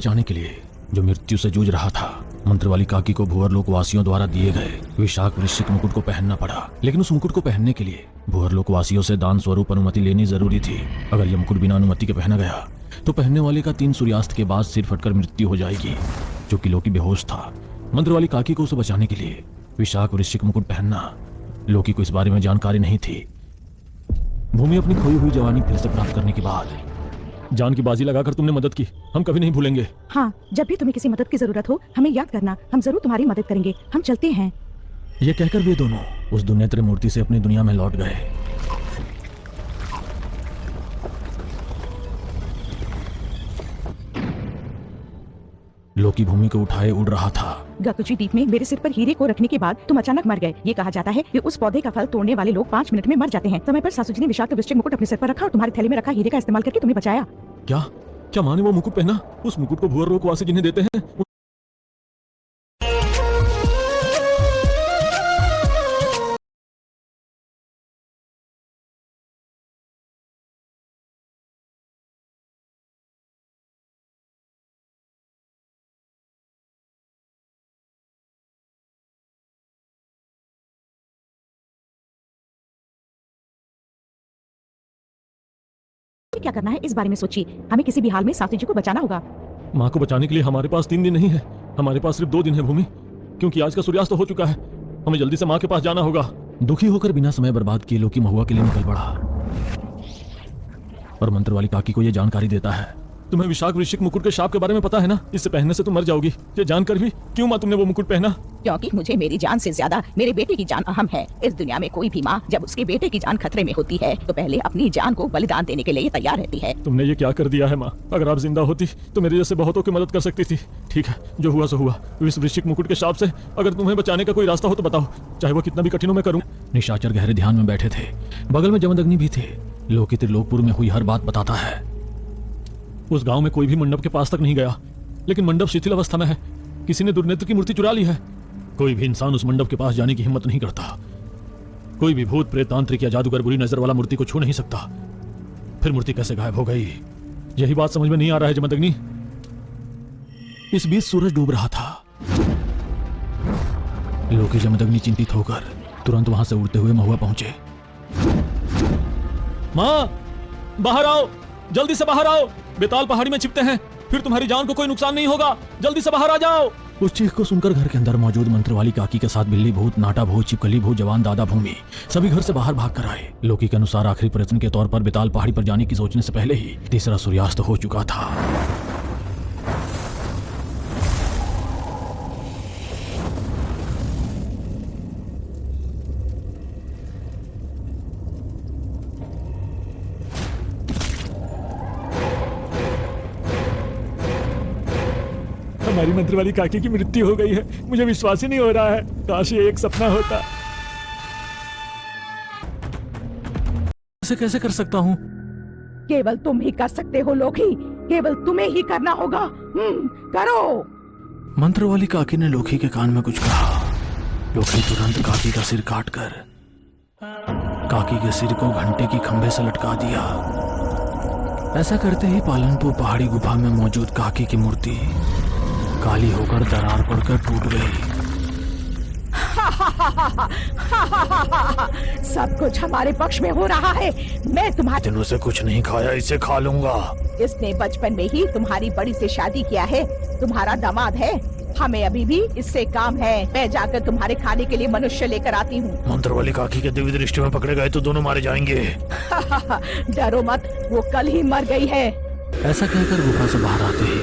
जाने के लिए जो मृत्यु से जूझ रहा था, मंत्र वाली काकी को भूअरलोक वासियों द्वारा दिए गए विशाख वृश्चिक मुकुट को पहनना पड़ा। लेकिन उस मुकुट को पहनने के लिए भूअरलोक वासियों से दान स्वरूप अनुमति लेनी जरूरी थी। अगर यह मुकुट बिना अनुमति के पहना गया तो पहनने वाले का 3 सूर्यास्त के बाद सिर फटकर मृत्यु हो जाएगी। जो कि लोकी बेहोश था। मंत्र वाली काकी को उसे बचाने के लिए विशाख वृश्चिक मुकुट पहनना। लोकी को इस बारे में जानकारी नहीं थी। भूमि अपनी खोई हुई जवानी फिर से प्राप्त करने के बाद जान की बाजी लगाकर तुमने मदद की, हम कभी नहीं भूलेंगे। हाँ, जब भी तुम्हें किसी मदद की जरूरत हो हमें याद करना, हम जरूर तुम्हारी मदद करेंगे। हम चलते हैं। ये कहकर वे दोनों उस दुर्नेत्र मूर्ति से अपनी दुनिया में लौट गए। लोकी भूमि को उठाए उड़ रहा था। गाकुची द्वीप में मेरे सिर पर हीरे को रखने के बाद तुम अचानक मर गए। ये कहा जाता है कि उस पौधे का फल तोड़ने वाले लोग 5 मिनट में मर जाते हैं। समय पर सासुजी ने विषाक्त वृश्चिक मुकुट अपने सिर पर रखा और तुम्हारे थैले में रखा हीरे का इस्तेमाल करके तुम्हें बचाया। क्या क्या माँ ने वो मुकुट पहना? उस मुकुट को भूअरलोक वासी जिन्हें देते हैं क्या करना है इस बारे में सोचिए। हमें किसी भी हाल में सासू जी को बचाना होगा। माँ को बचाने के लिए हमारे पास 3 दिन नहीं है, हमारे पास सिर्फ 2 दिन है भूमि, क्योंकि आज का सूर्यास्त हो चुका है। हमें जल्दी से माँ के पास जाना होगा। दुखी होकर बिना समय बर्बाद किए लोकी महुआ के लिए निकल पड़ा और मंत्र वाली काकी को यह जानकारी देता है। तुम्हें विशाख वृश्चिक मुकुट के शाप के बारे में पता है ना? इससे पहनने से तुम मर जाओगी। ये जानकर भी क्यों माँ तुमने वो मुकुट पहना? क्योंकि मुझे मेरी जान से ज्यादा मेरे बेटे की जान अहम है। इस दुनिया में कोई भी माँ जब उसके बेटे की जान खतरे में होती है तो पहले अपनी जान को बलिदान देने के लिए तैयार रहती है। तुमने ये क्या कर दिया है माँ? अगर आप जिंदा होती तो मेरे जैसे बहुतों की मदद कर सकती थी। ठीक है, जो हुआ सो हुआ। इस वृश्चिक मुकुट के शाप से अगर तुम्हें बचाने का कोई रास्ता हो तो बताओ, चाहे वो कितना भी कठिन हो मैं करूँ। निशाचर गहरे ध्यान में बैठे थे। बगल में जमदग्नि भी थे। लोकी त्रिलोकपुर में हुई हर बात बताता है। उस गांव में कोई भी मंडप के पास तक नहीं गया, लेकिन मंडप शिथिल अवस्था में है। किसी ने दुर्नेत्र की मूर्ति चुरा ली है। कोई भी इंसान उस मंडप के पास जाने की हिम्मत नहीं करता। कोई भी भूत प्रेत तांत्रिक या जादूगर बुरी नजर वाला मूर्ति को छू नहीं सकता। फिर मूर्ति कैसे गायब हो गई, यही बात समझ में नहीं आ रहा है जमदग्नि। इस बीच सूरज डूब रहा था। लोकी जमदग्नि चिंतित होकर तुरंत वहां से उड़ते हुए महुआ पहुंचे। मां, बाहर आओ, जल्दी से बाहर आओ। बेताल पहाड़ी में छिपते हैं, फिर तुम्हारी जान को कोई नुकसान नहीं होगा। जल्दी से बाहर आ जाओ। उस चीख को सुनकर घर के अंदर मौजूद मंत्र वाली काकी के साथ बिल्ली भूत, नाटा भूत, छिपकली भूत, जवान दादा भूमि सभी घर से बाहर भाग कर आए। लोकी के अनुसार आखिरी प्रयत्न के तौर पर बेताल पहाड़ी पर जाने की सोचने से पहले ही तीसरा सूर्यास्त हो चुका था। हमारी मंत्र वाली काकी की मृत्यु हो गई है। मुझे विश्वास ही नहीं हो रहा है। काश ये एक सपना होता। ऐसे कैसे कर सकता हूँ? केवल तुम ही कर सकते हो लोकी, केवल तुम्हें ही करना होगा। करो। मंत्र वाली काकी ने लोकी के कान में कुछ कहा। लोकी तुरंत काकी का सिर काटकर काकी के सिर को घंटे की खंभे से लटका दिया। ऐसा करते ही पालनपुर पहाड़ी गुफा में मौजूद काकी की मूर्ति काली होकर दरार पड़कर टूट गई। सब कुछ हमारे पक्ष में हो रहा है। मैं तुम्हारे दिनों से कुछ नहीं खाया, इसे खा लूंगा। इसने बचपन में ही तुम्हारी बड़ी से शादी किया है, तुम्हारा दामाद है। हमें अभी भी इससे काम है। मैं जाकर तुम्हारे खाने के लिए मनुष्य लेकर आती हूँ। मंत्र वाली काकी के दिव्य दृष्टि में पकड़े गए तो दोनों मारे जाएंगे। डरो मत, वो कल ही मर गई है। ऐसा कहकर गुफा से बाहर आते ही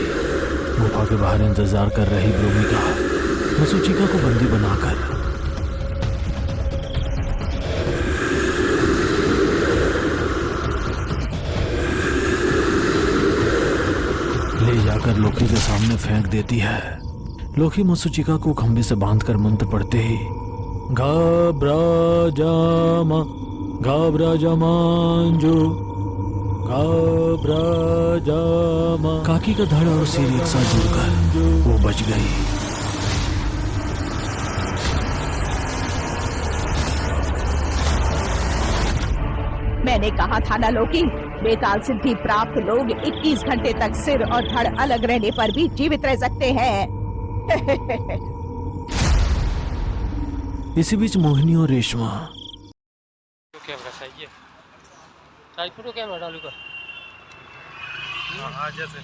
गुफा के बाहर इंतजार कर रही भूमिका मसूचिका को बंदी बनाकर ले जाकर लोकी के सामने फेंक देती है। लोकी मसूचिका को खंभे से बांधकर मंत्र पढ़ते ही घबरा जामांजो काकी का धड़ और सिर एक साथ जुड़कर वो बच गई। मैंने कहा था ना लोकी, बेताल सिद्धि प्राप्त लोग 21 घंटे तक सिर और धड़ अलग रहने पर भी जीवित रह सकते हैं। इसी बीच मोहिनी और रेशमा कैमरा सही है, साइड फोटो कैमरा डालू कर। हाँ जैसे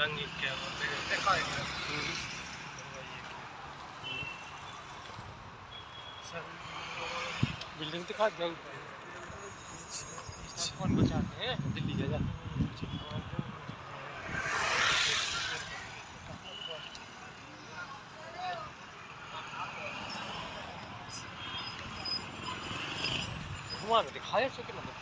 रंगीन कैमरा देखा है बिल्डिंग दिखा जाऊँ, फोन बचाते हैं दिल्ली जा। घुमा के दिखाया सो कि मतलब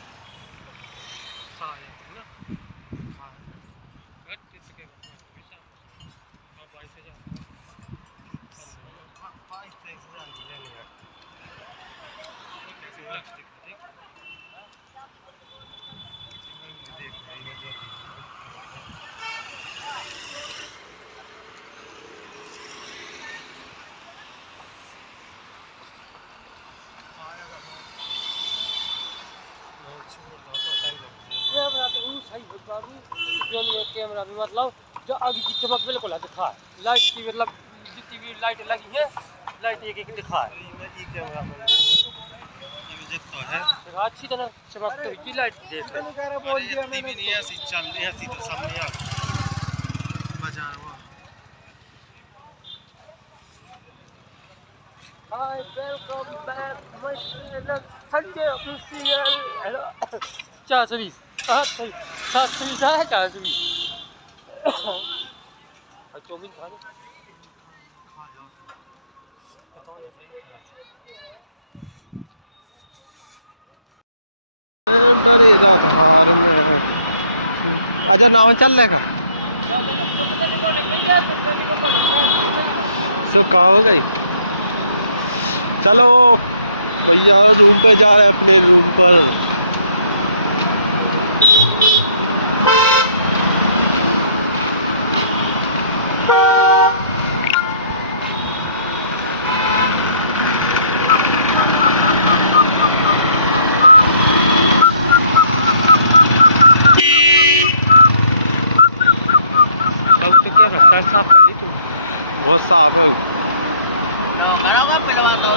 कैमरा भी मतलब जो आगे की चमक बिल्कुल दिखा है, लाइट की मतलब जितनी भी लाइट लगी है लाइट एक एक दिखा है, अच्छी तरह चमकती हुई लाइट देख Hi, welcome back, my channel, Sanjay Official. Hello. 420. 720 है 420. और 24 खा लो. अच्छा नाव चल लेगा सुखा हो गई। चलो यार रूम पे जा रहे हैं अपने रूम पर। साफ कर दी तुम, बहुत साफ है। कराओगा पिलवा दो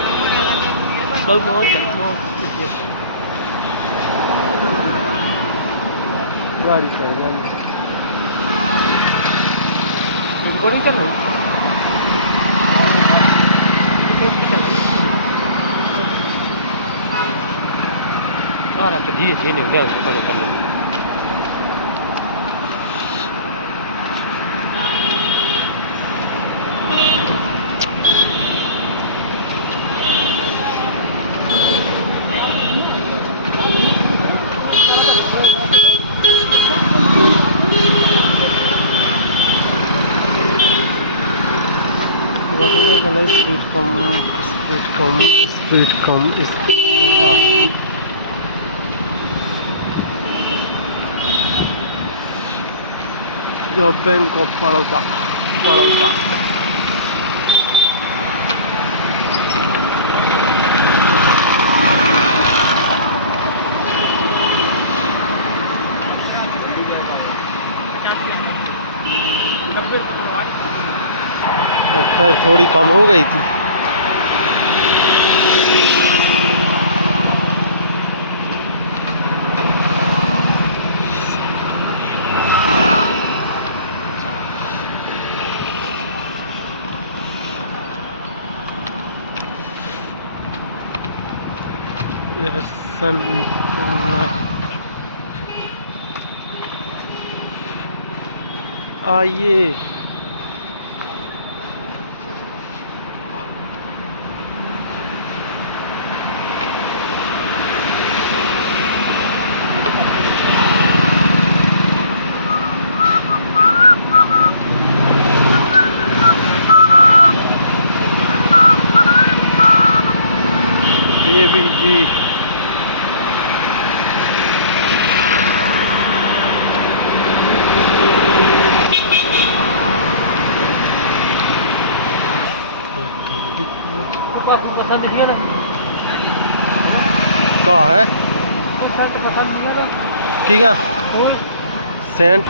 सब बहुत गाड़ी रिकॉर्डिंग कर रही धीरे धीरे निकल speed come bank of Baroda आइए आपको पसंद नहीं है ना, तो सेंट पसंद नहीं है ना। ठीक है और सेंट